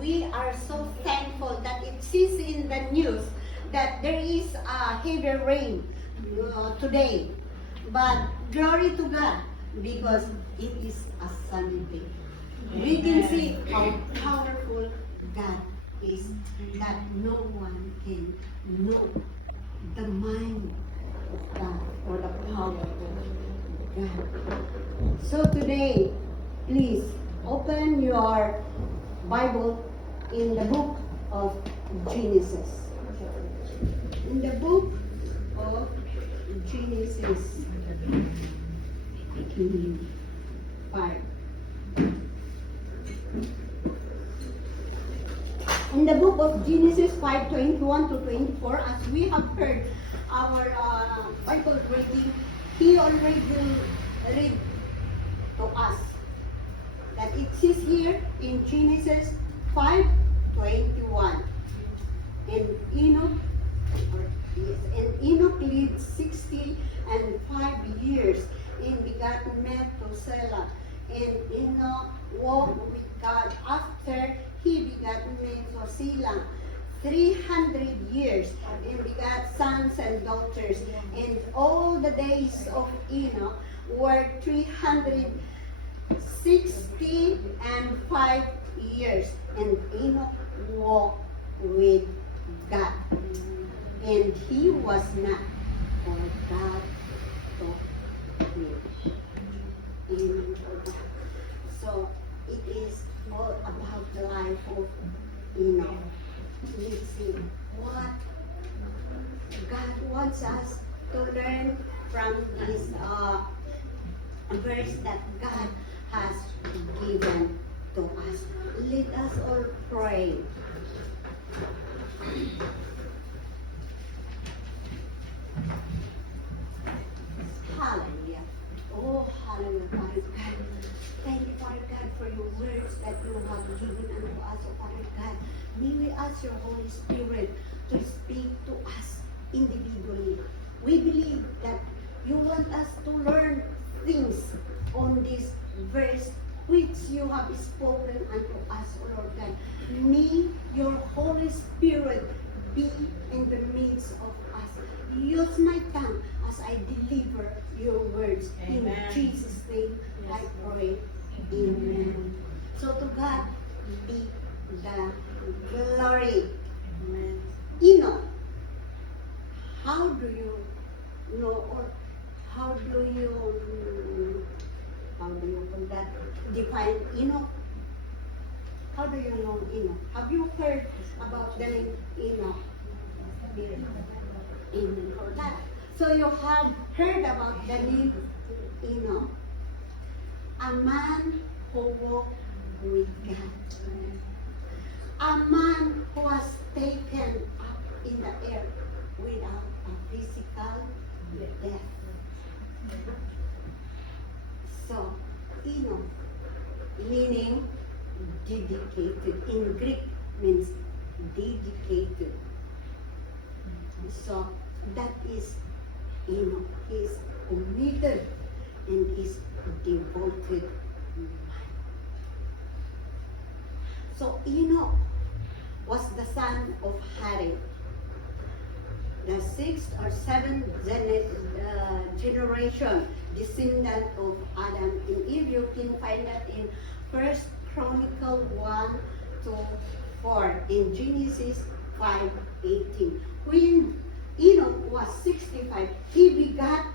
we are so thankful that it says in the news that there is a heavy rain today. But glory to God, because it is a sunny day. We can see how powerful God is, that no one can know the mind of God or the power of God. So today, please open your Bible in the book of Genesis. In the book of Genesis 5. In the book of Genesis 5:21 to 24, as we have heard our Bible reading, he already read to us that it says here in Genesis 5:21, and Enoch lived 65 years and begat Methuselah, and Enoch walked with God after he begat Methuselah 300 years and begat sons and daughters, and all the days of Enoch were 365 years, and Enoch walked with God, and he was not, for God took him. Amen. So it is all about the life of Enoch. Let's see what God wants us to learn from this verse that God has given to us. Let us all pray. Hallelujah. Oh, hallelujah, Father God. Thank you, Father God, for your words that you have given unto us, oh Father God. May we ask your Holy Spirit to speak to us individually. We believe that you want us to learn things on this verse which you have spoken unto us, O Lord God. May your Holy Spirit be in the midst of us. Use my tongue as I deliver your words. Amen. In Jesus' name I pray. Amen. So to God be the glory. Amen. Enoch, how do you know, or how do you define Enoch? How do you know Enoch? Have you heard about the name Enoch? Amen for that. So you have heard about the name Enoch, a man who walked with God, a man who was taken up in the air without a physical death. So Enoch, meaning dedicated, in Greek means dedicated. So that is Enoch. He is committed and is devoted man. So Enoch was the son of Haran, the sixth or seventh generation descendant of Adam. And if you can find that in 1 Chronicle 1 to 4, in Genesis 5:18. When Enoch was 65, he begat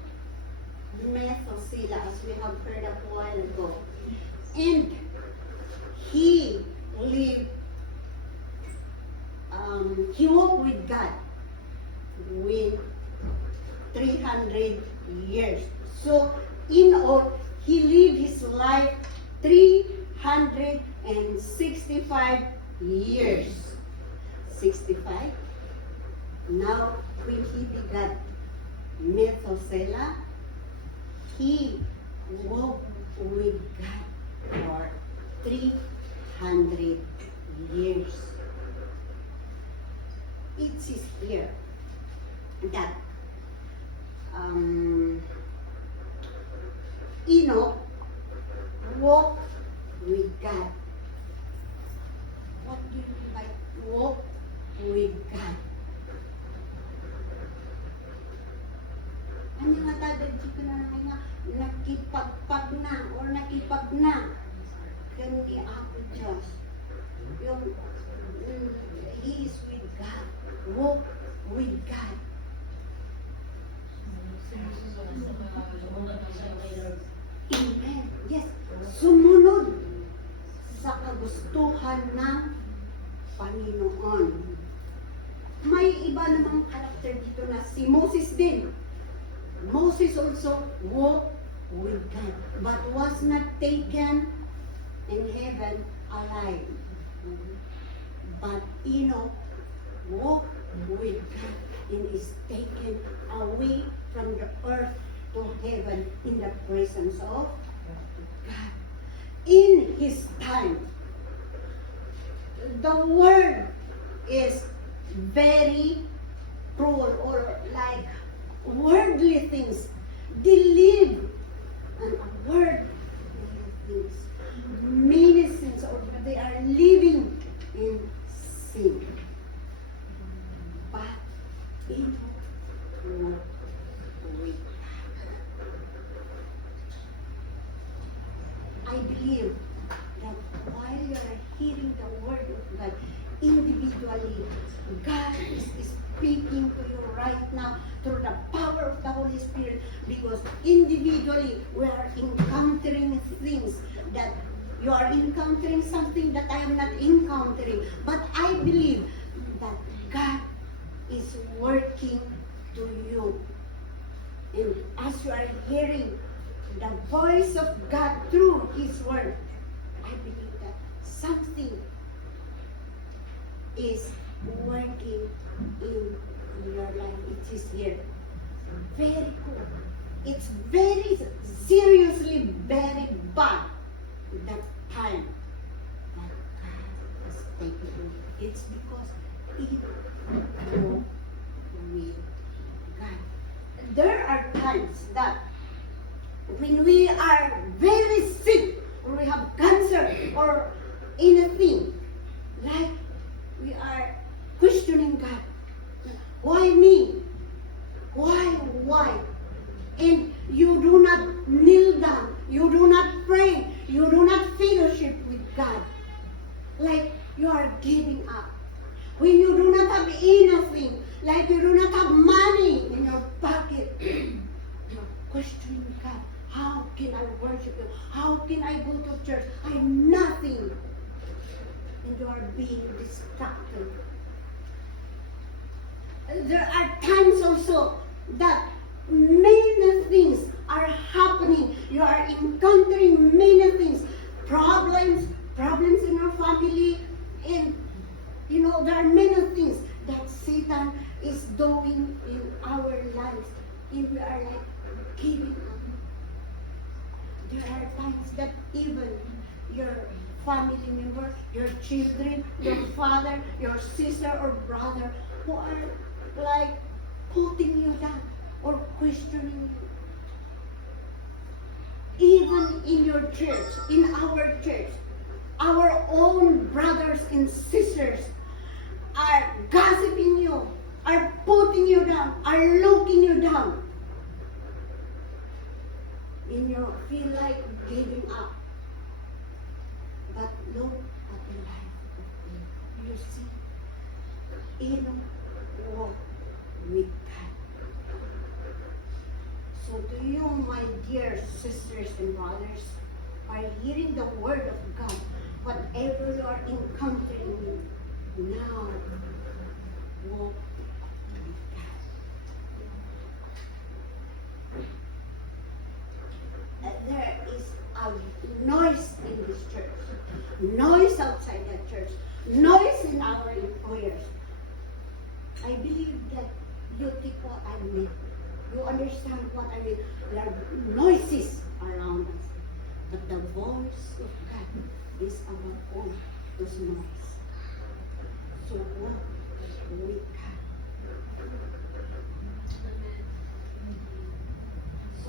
Methuselah, as we have heard a while ago. And he lived, he walked with God with 300 years. So Enoch, he lived his life 365 years. 65. Now, when he begat Methuselah, he walked with God for 300 years. It is clear that Enoch walked with God. What do he is with God. Walk with God. Amen. Yes. Sumunod sa kagustuhan ng Panginoon. May iba namang karakter dito na si Moses din. Moses also walked with God, but was not taken in heaven alive. But Enoch walked with God and is taken away from the earth to heaven in the presence of God. In his time, the world is very cruel, or like worldly things. They live on a worldly things. Many sins, or they are living in sin. But in with I believe that while you are hearing the word of God individually, God is speaking to you right now through the power of the Holy Spirit, because individually we are encountering things that you are encountering something that I am not encountering. But I believe that God is working to you. And as you are hearing the voice of God through His Word, I believe that something is working in your life. It is here. Very cool. It's very seriously very bad that time that God is taking you. It's because He walked with God. There are times that when we are very sick, or we have cancer, or anything, like we are questioning God. Why me? Why? And you do not kneel down, you do not pray, you do not fellowship with God. Like you are giving up. When you do not have anything, like you do not have money in your pocket, you're questioning God. How can I worship you? How can I go to church? I have nothing. And you are being distracted. There are times also that many things are happening. You are encountering many things. Problems in your family. And there are many things that Satan is doing in our lives. And we are like giving up. There are times that even your family member, your children, your father, your sister or brother, who are like putting you down or questioning you. Even in your church, in our church, our own brothers and sisters are gossiping you, are putting you down, are looking you down. And you feel like giving up. But look at the life of Enoch. You see, Enoch walked with God. So do you, my dear sisters and brothers, are hearing the word of God, whatever you are encountering now, walk with God. There is a noise in this church, noise outside the church, noise in our employers. I believe that you take what I mean. You understand what I mean. There are noises around us, but the voice of God is our own, those noise. So walk with God.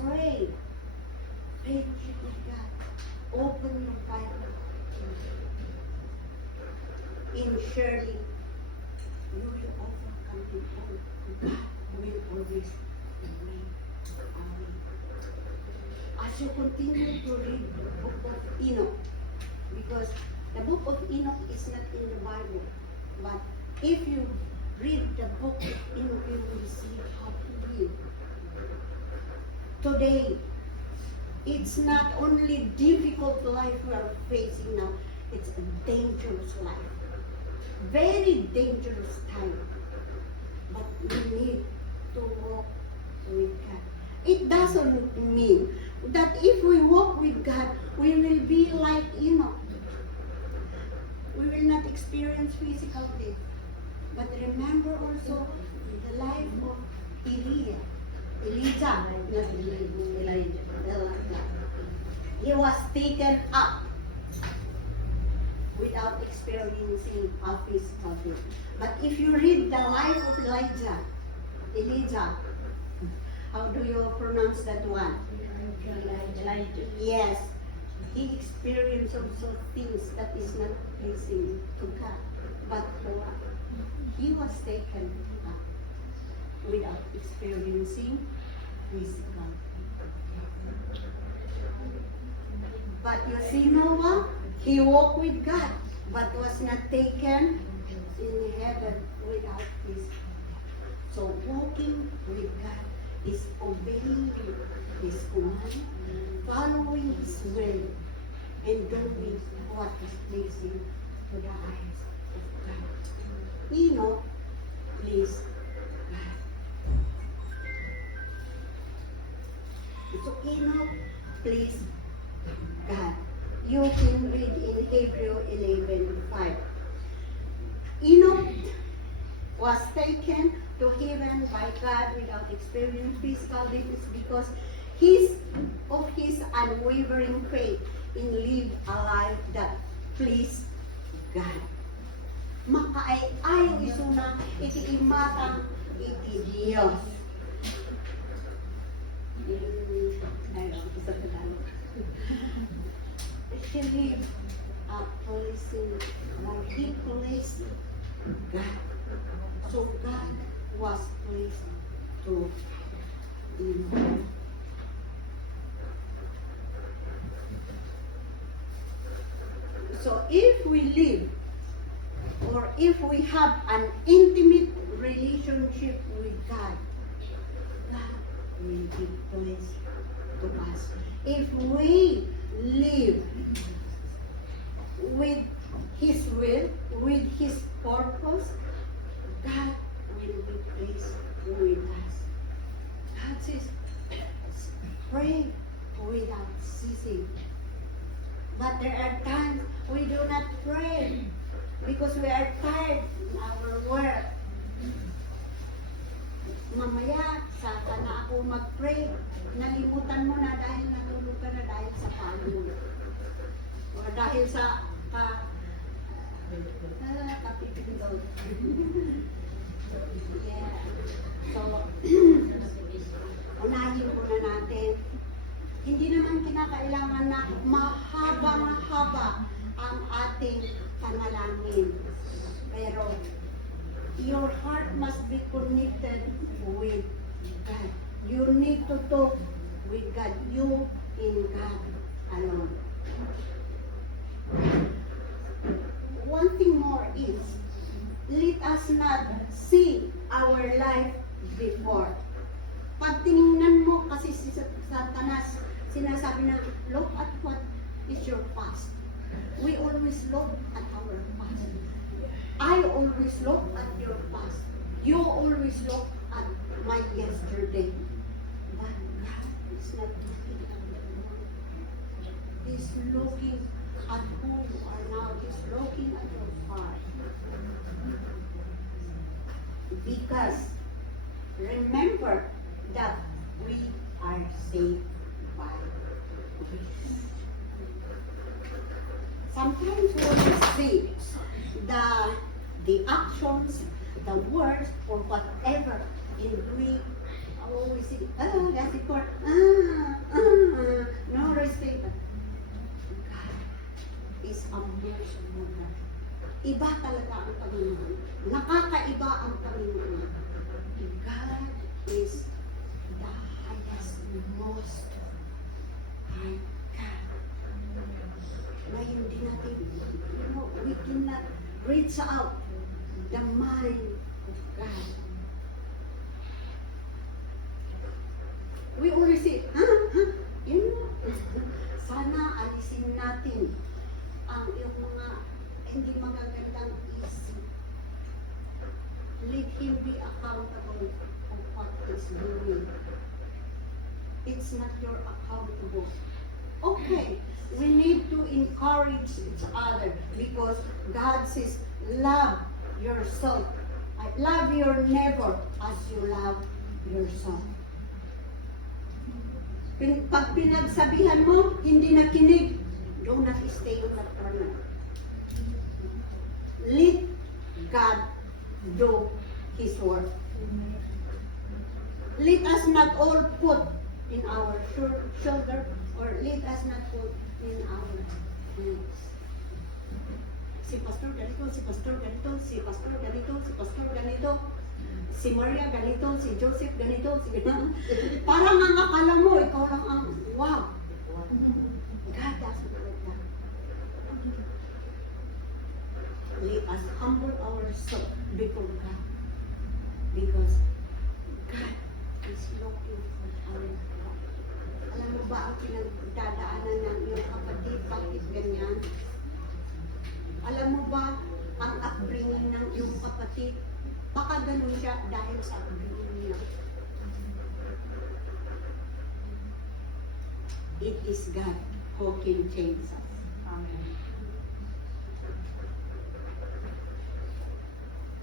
Pray. Fellowship with God. Open your Bible. And surely you will overcome it all. God will always make a way. As you continue to read the book of Enoch, because The book of Enoch is not in the Bible, but if you read the book of Enoch, you will see how he lived. Today, it's not only difficult life we are facing now, it's a dangerous life. Very dangerous time. But we need to walk with God. It doesn't mean that if we walk with God, we will be like Enoch. We will not experience physical death. But remember also the life of Elijah. He was taken up without experiencing a physical death. But if you read the life of Elijah, how do you pronounce that one? Elijah. Yes. He experienced also things that is not pleasing to God. But he was taken up without experiencing physical. But you see Noah, he walked with God, but was not taken in heaven without his. So walking with God is obeying his command, following his will, and doing what is pleasing to the eyes of God. Enoch pleased God. So Enoch pleased God. You can read in Hebrew 11:5. Enoch was taken to heaven by God without experiencing physical death because of his unwavering faith in live a life that pleased God. Makaay-ayaw isuna iti imatang iti Diyos. He lived a pleasing life. He pleased God. So God was pleased to him. So if we live or if we have an intimate relationship with God, God will be pleased to us. If we live with His will, with His purpose, God will be pleased with us. God says, pray without ceasing. But there are times we do not pray because we are tired in our work. Mamaya, saka na ako mag-pray. Nalimutan mo na dahil natulog ka na dahil sa pagod. O dahil sa kapipindot. Yeah. So, unahin muna natin. Hindi naman kinakailangan na mahaba-mahaba ang ating panalangin. Pero, your heart must be connected with God. You need to talk with God. You in God alone. One thing more is, let us not see our life before. Pag tinignan mo kasi si Satanas, sinasabi na, look at what is your past. We always look at our past. I always look at your past. You always look at my yesterday. But God is not looking at the world. He's looking at who you are now. He's looking at your heart. Because remember that we are saved by grace. Sometimes when we see the actions, the words, or whatever in doing, we see, that's it for, no respect. God is a merciful God. Iba talaga ang Panginoon. Nakakaiba ang Panginoon. God is the highest, most high God. na hindi natin, we cannot reach out the mind of God. We always say, sana alisin natin ang yung mga hindi magagandang isip. Let him be accountable of what he's doing. It's not your accountable. Okay, we need to encourage each other because God says, love yourself. Love your neighbor as you love yourself. Pag pinagsabihan mo, hindi nakinig, do not stay on that corner. Let God do His work. Let us not all put in our shoulder or let us not put in our hands. Si pastor ganito, si pastor ganito, si pastor ganito, si pastor ganito, si Maria ganito, si Joseph ganito, si ganito. Parang ang akala mo, ikaw lang ang wow. God doesn't like that. Let us humble ourselves before God. Because God is looking for our heart. Alam mo ba ang pinagdadaanan ng iyong kapatid? Bakit ganyan? Alam mo ba ang upbringing ng iyong kapatid? Baka ganun siya dahil sa upbringing niya. It is God who can change us. Amen.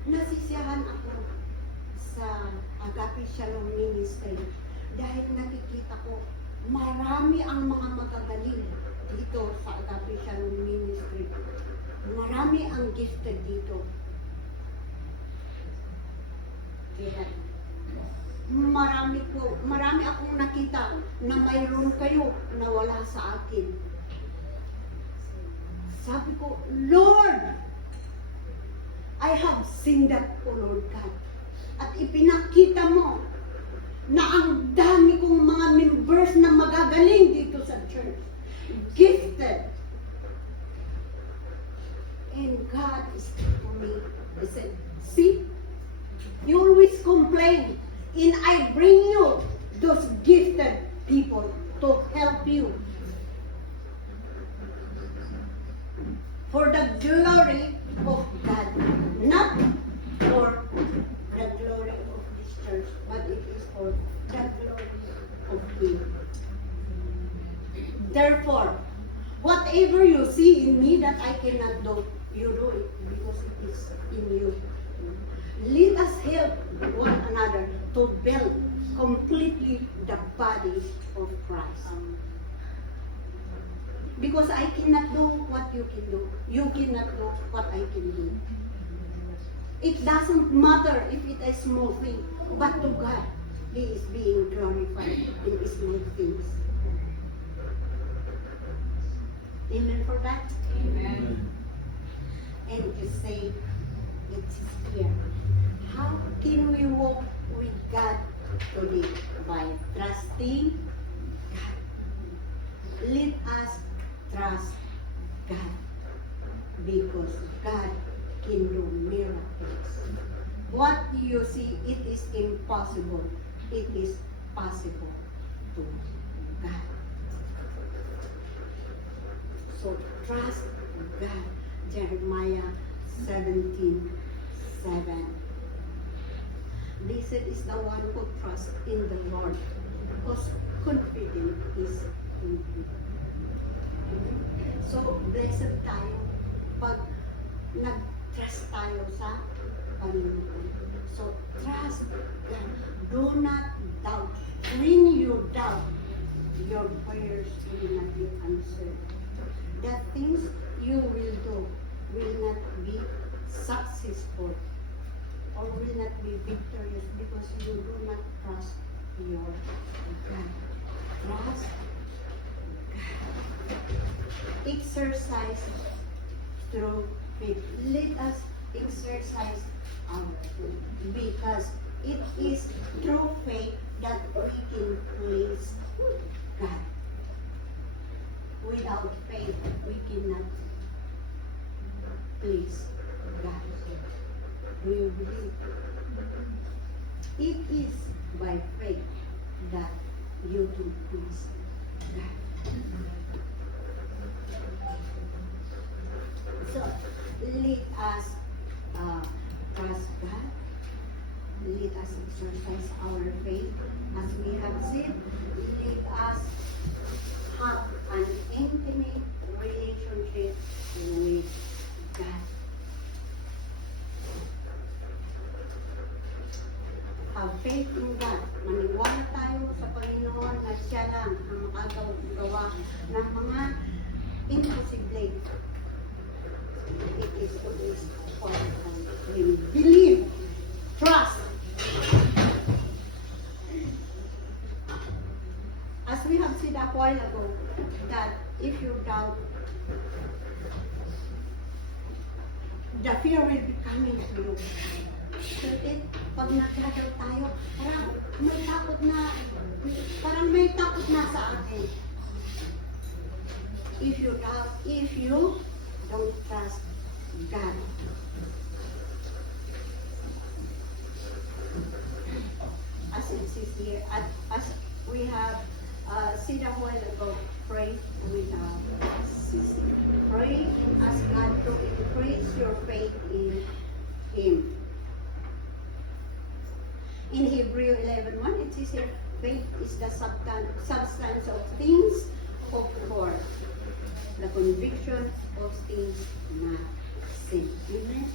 Nasisiyahan ako sa Agape Shalom Ministry dahil nakikita ko marami ang mga magagaling dito sa Agape Shalom Ministry. Marami ang gifted dito. Kaya marami akong nakita na mayroon kayo na wala sa akin. Sabi ko, Lord, I have seen that, O Lord God. At ipinakita mo na ang dami kong mga members na magagaling dito sa church. Gifted. And God is to me. He said, see, you always complain. And I bring you those gifted people to help you. For the glory of God. Not for the glory of this church, but it is for the glory of Him. Therefore, whatever you see in me that I cannot do, you do it because it is in you. Let us help one another to build completely the body of Christ. Because I cannot do what you can do. You cannot do what I can do. It doesn't matter if it is small thing, but to God, He is being glorified in small things. Amen for that? Amen. And to say, it is here. How can we walk with God today? By trusting God. Let us trust God. Because God can do miracles. What you see, it is impossible. It is possible to God. So trust God. Jeremiah 17:7. Blessed is the one who trusts in the Lord, whose confidence is in Him. So, blessed tayo pag nag-trust tayo sa Panginoon. So, trust God. Do not doubt. When you doubt, your prayers will not be answered. The things you will do will not be successful or will not be victorious because you do not trust your God. Trust God. Exercise through faith. Let us exercise our faith because it is through faith that we can please God. without faith, we cannot please God. Do you believe? It is by faith that you can please God. So, let us trust God. Let us exercise our faith. As we have said, let us have an intimate relationship with God. Have faith in God. Maniwala tayo sa Panginoon na siya lang ang makagawa ng mga imposible. It is always important. Believe. Trust. As we have said a while ago, that if you doubt, the fear will be coming to you. So pag nagdadal tayo, parang may takot na sa atin. If you doubt, if you don't trust God. As it says here, as we have said a while ago, pray without ceasing. Pray and ask God to increase your faith in Him. In Hebrew 11:1, it says here, faith is the substance of things hoped for, the conviction of things not seen. Amen?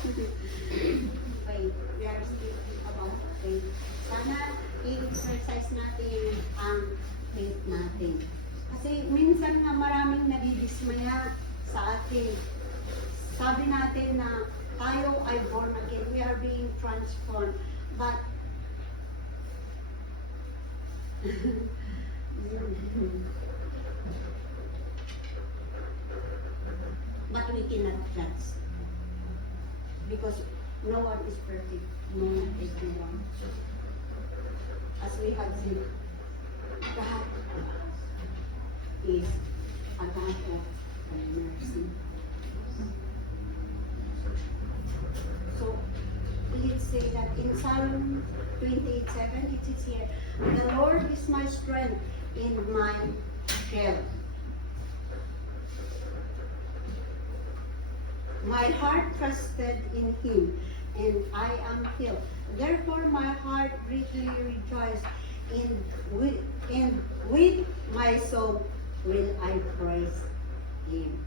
Faith. We are speaking about faith. Sana i-exercise natin ang faith natin. Kasi minsan nga maraming nadidismaya sa atin. Sabi natin na tayo ay born again. We are being transformed. But we cannot judge. Because no one is perfect. No one is wrong. As we have said, God is a God of mercy. So, let's say that in Psalm 28:7, it is here, the Lord is my strength in my help. My heart trusted in Him, and I am healed. Therefore, my heart greatly rejoiced, and with my soul will I praise Him.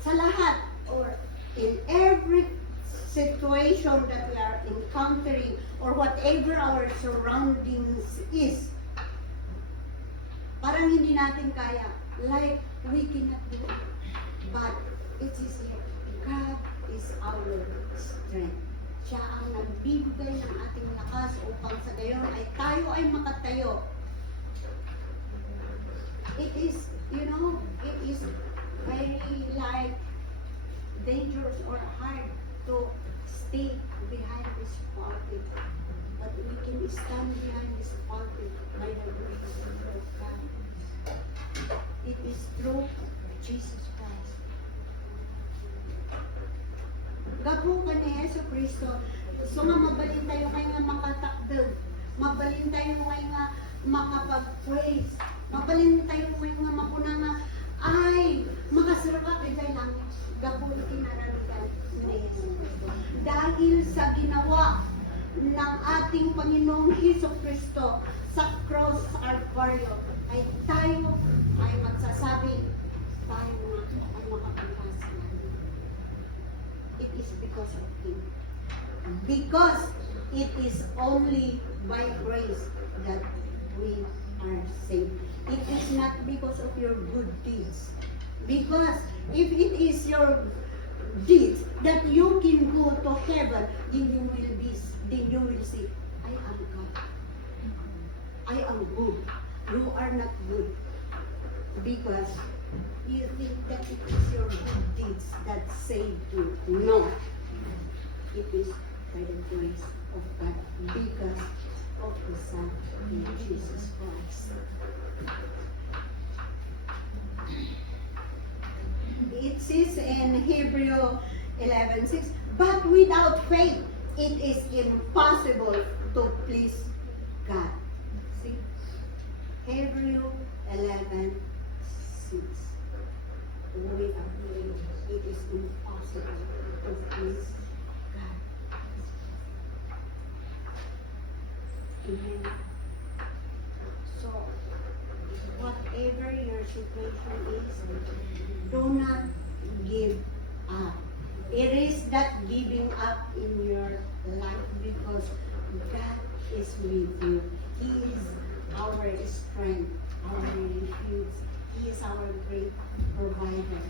Sa lahat, or in every situation that we are encountering, or whatever our surroundings is, parang hindi natin kaya, like we cannot do it. But it is here, God is our strength. Siya ang nagbibigay ng ating lakas upang sa gayon ay tayo ay makatayo. It is, it is very like dangerous or hard to stay behind this pulpit. But we can stand behind this pulpit by the grace of God. It is through Jesus Christ. Gapo ka ni Yesu Cristo. So nga mabalin tayo kayo nga makatakdal. Mabalin tayo kayo nga makapag-praise. Mabalin tayo kayo nga makuna nga ay makasarap kay lang. Gapo kinaranigan ni Yesu Cristo. Dahil sa ginawa ng ating Panginoong Hesus Cristo sa cross Calvario, ay tayo ay magsasabi, tayo na ay makapagpas na. It is because of Him. Because it is only by grace that we are saved. It is not because of your good deeds. Because if it is your deeds that you can go to heaven, then you will say, I am God. I am good. You are not good. Because you think that it is your good deeds that save you. No. It is by the grace of God. Because of the Son, in Jesus Christ. It says in Hebrew 11:6, but without faith, it is impossible to please God. See? Hebrew 11:6. Without faith, it is impossible to please God. Amen. So, whatever your situation is, do not give up. It is that giving up in your life because God is with you. He is our strength, our refuge. He is our great provider.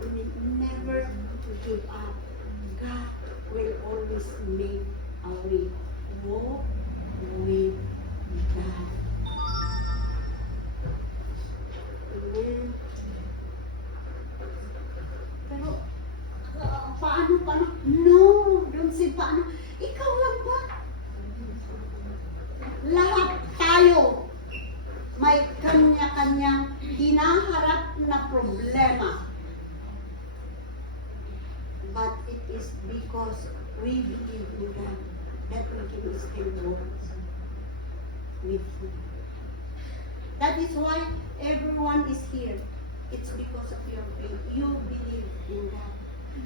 We never give up. God will always make a way. Walk with God. Amen. Pero, paano? No, don't say paano. Ikaw lang ba? Lahat tayo may kanya-kanyang hinaharap na problema. But it is because we believe in God that we can still walk with Him. That is why everyone is here. It's because of your faith. You believe in God.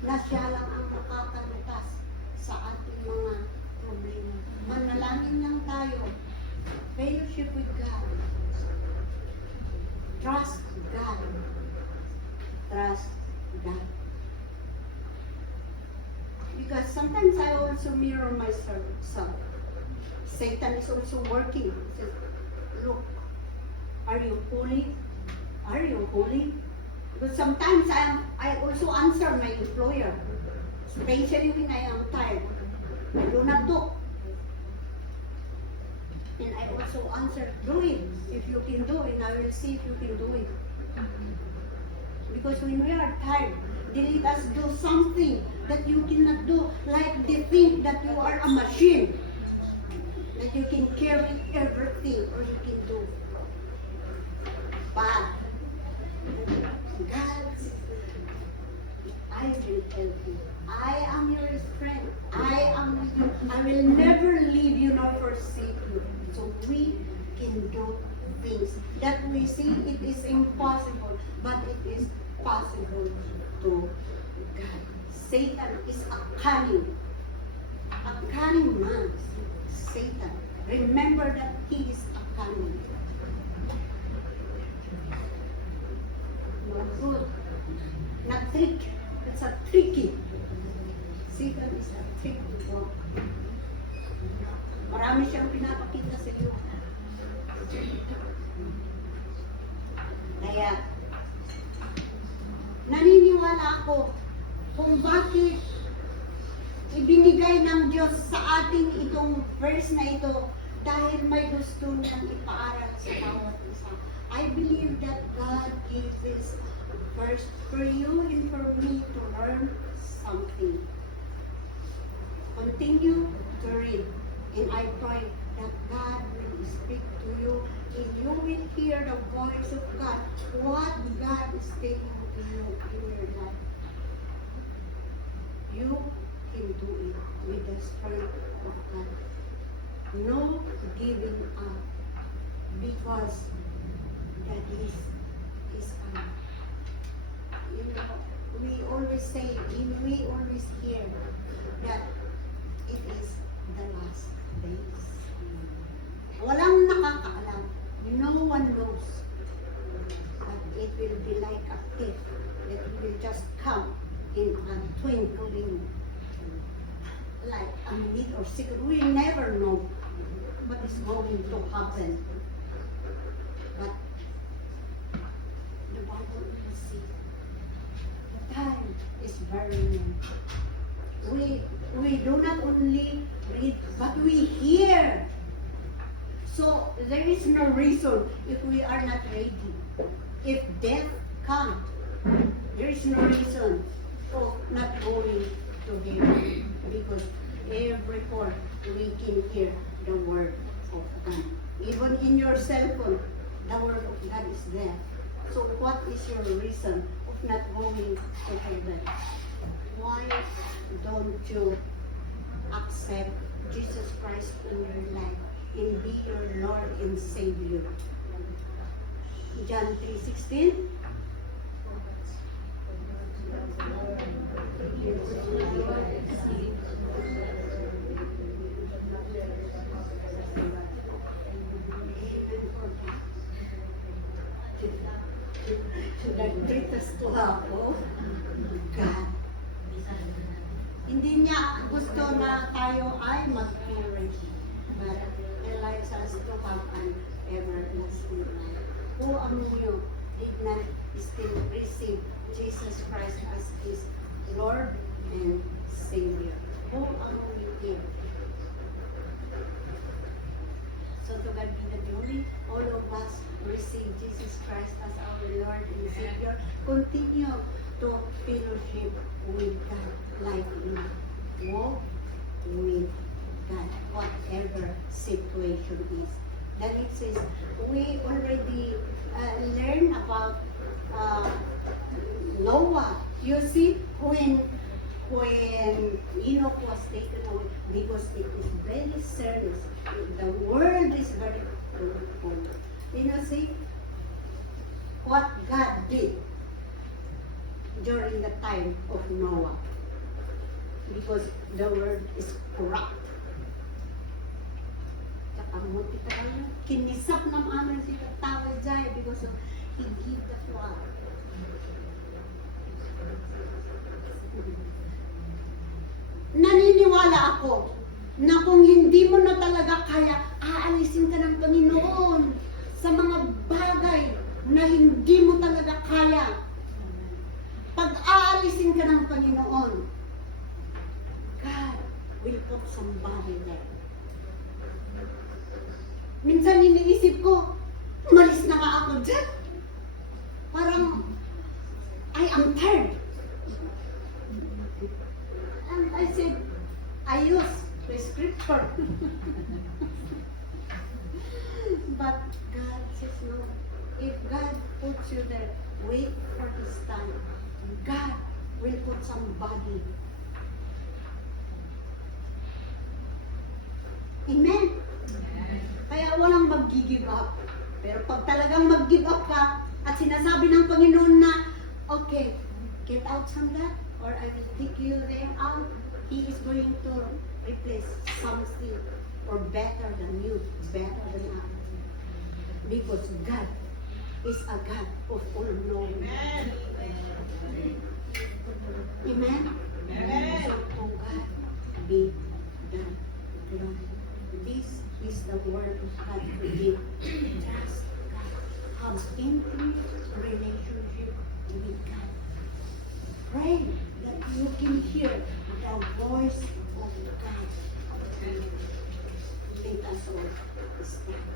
Na siya lang ang makakalutas sa ating mga problema. Manalangin lang tayo. Fellowship with God. Trust God. Trust God. Because sometimes I also mirror myself. Satan is also working. He says, look, are you holy? Are you holy? Because sometimes I also answer my employer, especially when I am tired. I do not do. And I also answer, do it. If you can do it, I will see if you can do it. Because when we are tired, they let us do something that you cannot do. Like they think that you are a machine. That you can carry everything or you can do. But God, I will help you. I am your strength. I am with you. I will never leave you nor forsake you. So we can do things that we see it is impossible, but it is possible to God. Satan is a cunning man. Satan. Remember that he is a cunning. No good. Not trick. It's a tricky. Satan is a tricky God. Marami siyang pinapakita sa iyo. Kaya, naniniwala ako kung bakit ibinigay ng Diyos sa ating itong verse na ito dahil may gusto niyang ipaaral sa bawat isa. I believe that God gives this verse for you and for me to learn something. Continue to read, and I pray that God will speak to you and you will hear the voice of God, what God is taking to you in your life. You can do it with the strength of God. No giving up, because that is you know, we always say, we always hear that it is the last days. Walang nakakaalam. No one knows. But it will be like a thief that will just come in a twinkling, like a minute or second. We never know what is going to happen. But the Bible will see the time is very near. We do not only read, but we hear. So there is no reason if we are not ready. If death comes, there is no reason for not going to heaven, because every part we can hear the Word of God. Even in your cell phone, the Word of God is there. So what is your reason of not going to heaven? Why don't you accept Jesus Christ in your life and be your Lord and Savior? John 3:16. The greatest love of God. Hindi niya gusto na tayo ay mag-perish, but He likes us to have an everlasting life. Who among you did not still receive Jesus Christ as His Lord and Savior? Who among you did? So to God be the glory, all of us receive Jesus Christ as our Lord and Savior. Continue to fellowship with God like we walk with God, whatever situation is. Then it says, we already learned about Noah. You see, when Enoch was taken away, because it is very serious. The world is very fruitful. You know, see what God did during the time of Noah. Because the world is corrupt. Kamuti ka lang. Kinisap ng amin si Katawad Jaya because of he gave the flood. Naniniwala ako na kung hindi mo na talaga kaya, aalisin ka ng Panginoon sa mga bagay na hindi mo talaga kaya. Pag aalisin ka ng Panginoon, God will put somebody there. Minsan iniisip ko, umalis na nga ako dyan. Parang, I am tired. And I said, I use the scripture. But God says no. If God puts you there, wait for His time. God will put somebody. Amen? Kaya walang mag-give up. Pero pag talagang mag-give up ka, at sinasabi ng Panginoon na, okay, get out from that, or I will take you there out, He is going to replace something, or better than you, better than us. Because God is a God of all knowing. Amen? Amen? Amen. So, to God be the glory. This is the word of God to give. Trust God. Have intimate relationship with God. Pray that you can hear the voice of God. Let us all stand.